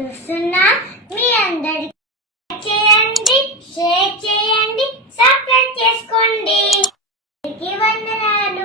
చూస్తున్నా మీ అందరికి చేయండి షేర్ చేయండి సబ్స్క్రైబ్ చేసుకోండి వందనాలు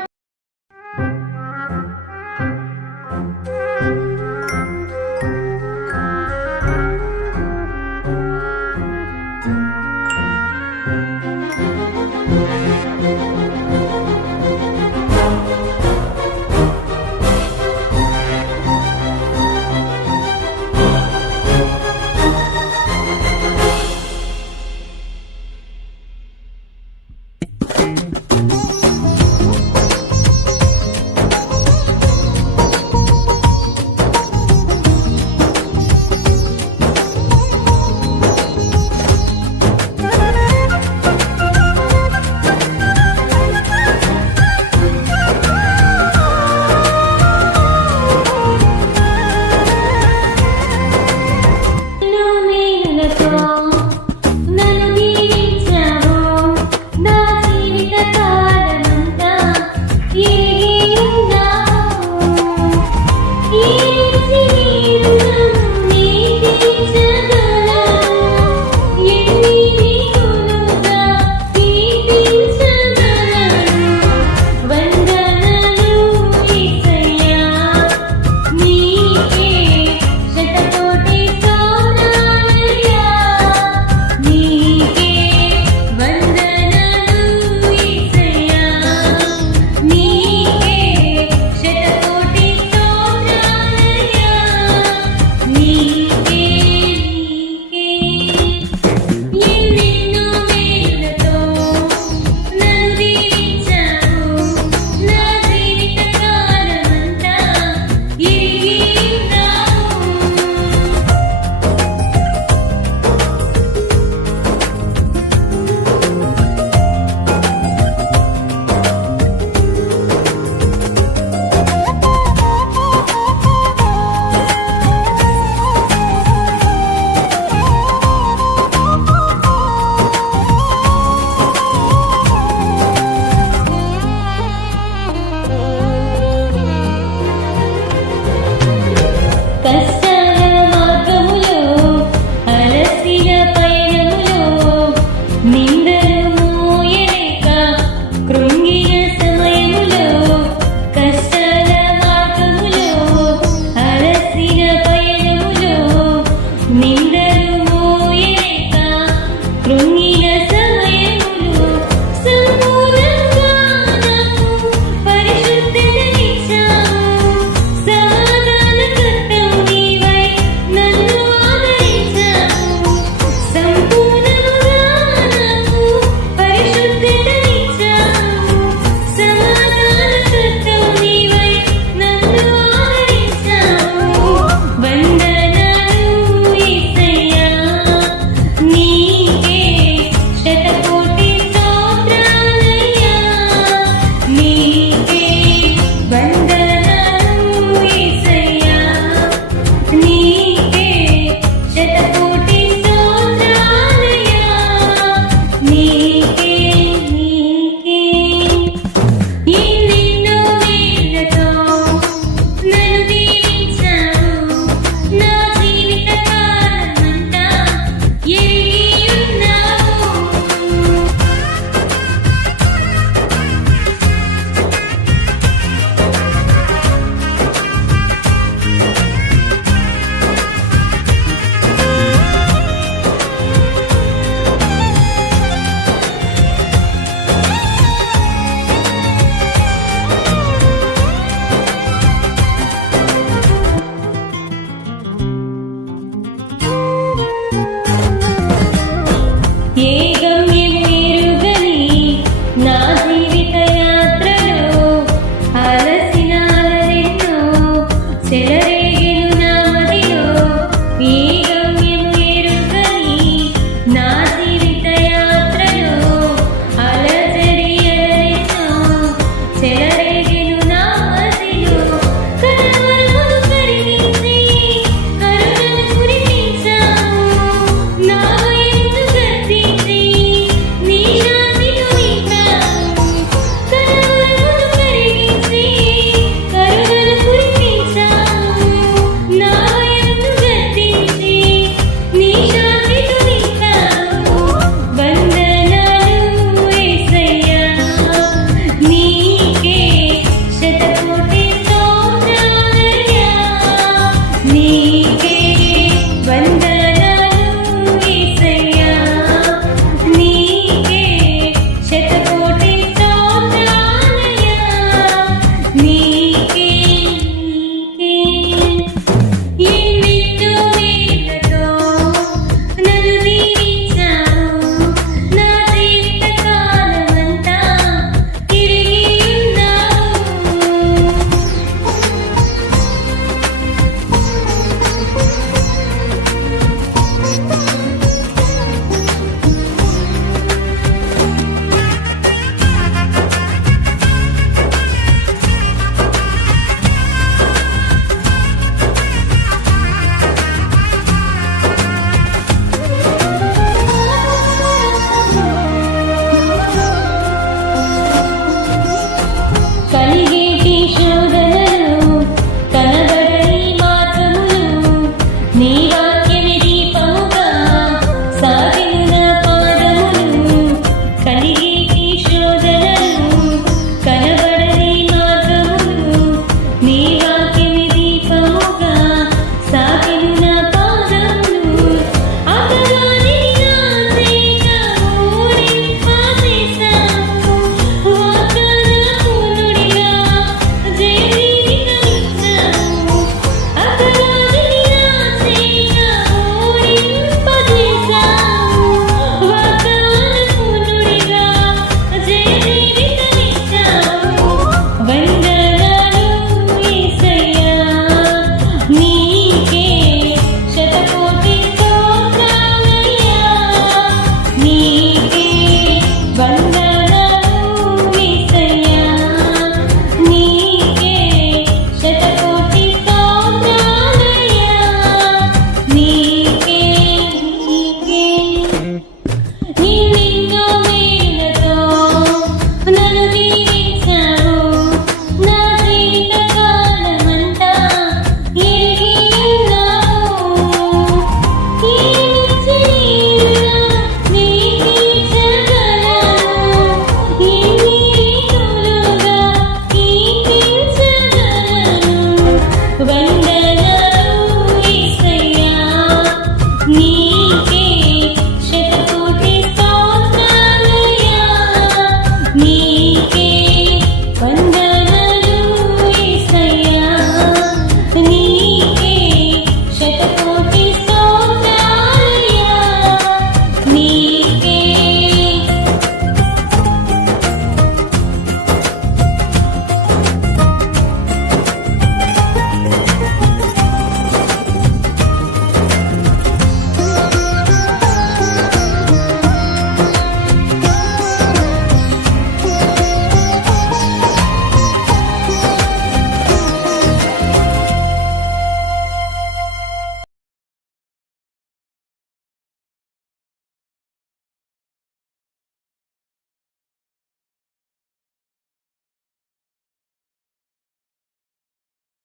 Ni